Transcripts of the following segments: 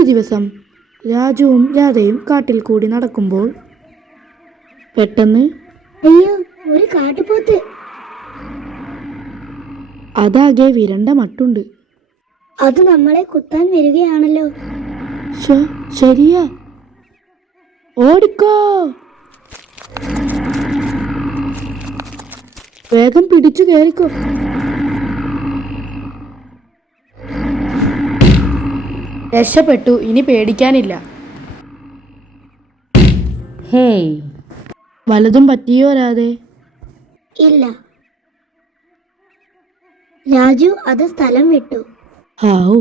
ഒരു ദിവസം രാജുവും രാധയും കാട്ടിൽ കൂടി നടക്കുമ്പോൾ പെട്ടെന്ന് അയ്യോ, ഒരു കാട്ടുപോത്ത്! അതാകെ വിരണ്ട മട്ടുണ്ട്. അത് നമ്മളെ കുത്താൻ വരികയാണല്ലോ. ശരിയാ, ഓടിക്കോ! വേഗം പിടിച്ചു കയറിക്കോ. രക്ഷപ്പെട്ടു, ഇനി പേടിക്കാനില്ല. ഹേയ്, വലതും പറ്റിയോ രാധേ? ഇല്ല. രാജു അത് സ്ഥലം വിട്ടു. ഹാവൂ,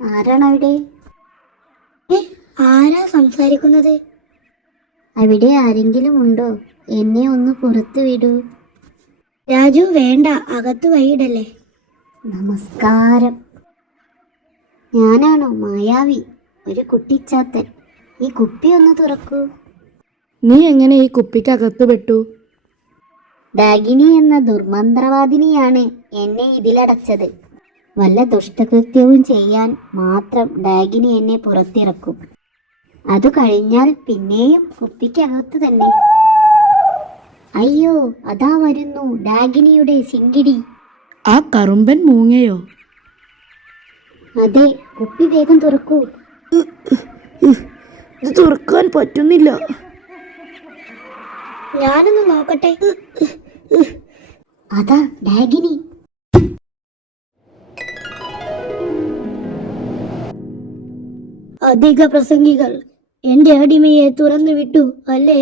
ആരാണ് അവിടെ? ആരാ സംസാരിക്കുന്നത്? അവിടെ ആരെങ്കിലും ഉണ്ടോ? എന്നെ ഒന്ന് പുറത്തു വിടൂ. രാജു, വേണ്ട, അകത്ത് വഴിയിടല്ലേ. നമസ്കാരം. ഞാനാണോ മായാവി, ഒരു കുട്ടിച്ചാത്തൻ. ഈ കുപ്പി ഒന്ന് തുറക്കൂ. നീ എങ്ങനെ ഈ കുപ്പിക്കകത്ത് പെട്ടു? ഡാഗിനി എന്ന ദുർമന്ത്രവാദിനിയാണ് എന്നെ ഇതിലടച്ചത്. വല്ല ദുഷ്ടകൃത്യവും ചെയ്യാൻ മാത്രം ഡാഗിനി എന്നെ പുറത്തിറക്കും. അത് കഴിഞ്ഞാൽ പിന്നെയും കുപ്പിക്കകത്ത് തന്നെ. അയ്യോ, അതാ വരുന്നു ഡാഗിനിയുടെ ശിങ്കിടി. ആ കറുമ്പൻ മൂങ്ങയോ? അതെ, കുപ്പി വേഗം തുറക്കൂ. ഇത് തുറക്കാൻ പറ്റുന്നില്ല. ഞാനൊന്ന് നോക്കട്ടെ. അതാ ഡാഗിനി. അധിക പ്രസംഗികൾ, എന്റെ അടിമയെ തുറന്നു വിട്ടു അല്ലേ?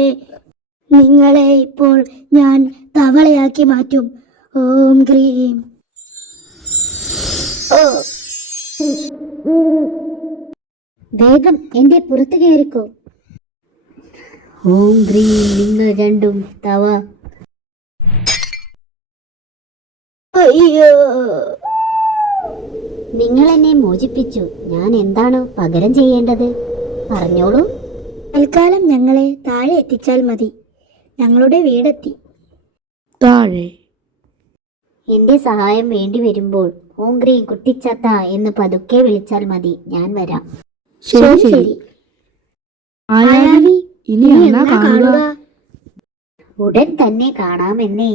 നിങ്ങളെ ഇപ്പോൾ ഞാൻ തവളയാക്കി മാറ്റും. ഓം ക്രീം. വേഗം എന്റെ പുറത്ത് കയറിക്കോ. ഓം ക്രീം. നിങ്ങൾ രണ്ടും തവ. അയ്യോ, നിങ്ങൾ എന്നെ മോചിപ്പിച്ചു. ഞാൻ എന്താണ് പകരം ചെയ്യേണ്ടത്? പറഞ്ഞോളൂ. തൽക്കാലം ഞങ്ങളെ താഴെ എത്തിച്ചാൽ മതി. ഞങ്ങളുടെ വീടെത്തി. താഴെ? എന്റെ സഹായം വേണ്ടി വരുമ്പോൾ ഓങ്ക്രീ കുട്ടിച്ചാത്ത എന്ന് പതുക്കെ വിളിച്ചാൽ മതി. ഞാൻ വരാം. ശരി. മായാവി, ഇനി എന്നാ കാണുക? ഉടൻ തന്നെ കാണാമെന്നേ.